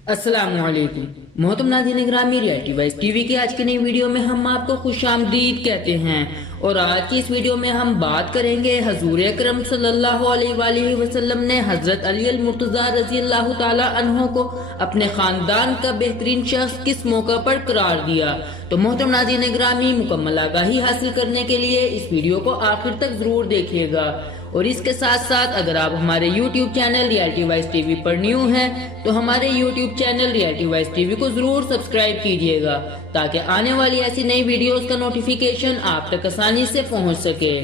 अस्सलाम वालेकुम। मोहतरम नाज़रीन ग्रामी, रियलिटी वाइज टीवी की आज की नई वीडियो में हम आपको खुशामदीद कहते हैं और आज की इस वीडियो में हम बात करेंगे हजूर अकरम सल्लल्लाहु अलैहि वसल्लम ने हजरत अली अल मुर्तज़ा रज़ी अल्लाह ताला अन्हो को अपने खानदान का बेहतरीन शख्स किस मौका पर करार दिया। तो मोहतरम नाज़रीन ग्रामी, मुकम्मल आगाही हासिल करने के लिए इस वीडियो को आखिर तक जरूर देखिएगा और इसके साथ साथ अगर आप हमारे YouTube channel reality wise TV पर न्यू हैं तो हमारे YouTube channel reality wise TV को जरूर सब्सक्राइब कीजिएगा ताकि आने वाली ऐसी नई वीडियोस का नोटिफिकेशन आप तक आसानी से पहुंच सके।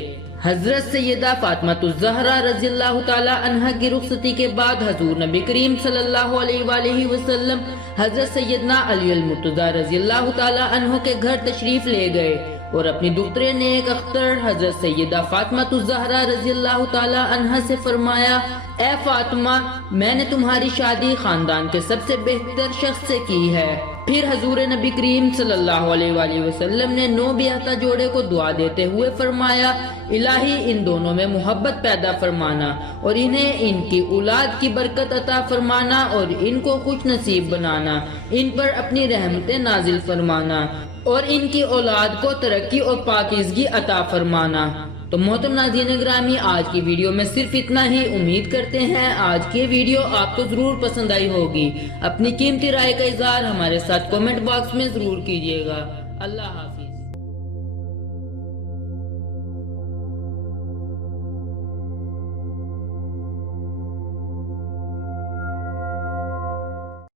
हजरत सैयदा फातिमा रज़ियल्लाहु ताला अन्हा की रुखसती के बाद हजूर नबी करीम सल्लल्लाहु अलैहि वसल्लम हजरत सैयदना अली अल मुर्तज़ा रज़ियल्लाहु ताला अन्हो के घर तशरीफ ले गए और अपनी दुख्तरे नेक अख्तर हजरत सैयदा फातिमा रज़ियल्लाहु ताला अन्हा से फरमाया, ए फातिमा, मैंने तुम्हारी शादी खानदान के सबसे बेहतर शख्स से की है। फिर हजूर नबी करीम सल्लल्लाहु अलैहि वसल्लम ने नो ब्याहता जोड़े को दुआ देते हुए फरमाया, इलाही इन दोनों में मोहब्बत पैदा फरमाना और इन्हें इनकी औलाद की बरकत अता फरमाना और इनको खुश नसीब बनाना, इन पर अपनी रहमतें नाजिल फरमाना और इनकी औलाद को तरक्की और पाकीज़गी अता फरमाना। तो मोहतरम नाज़रीन ग्रामी, आज की वीडियो में सिर्फ इतना ही। उम्मीद करते हैं आज की वीडियो आपको जरूर पसंद आई होगी। अपनी कीमती राय का इज़हार हमारे साथ कमेंट बॉक्स में जरूर कीजिएगा। अल्लाह हाफिज़।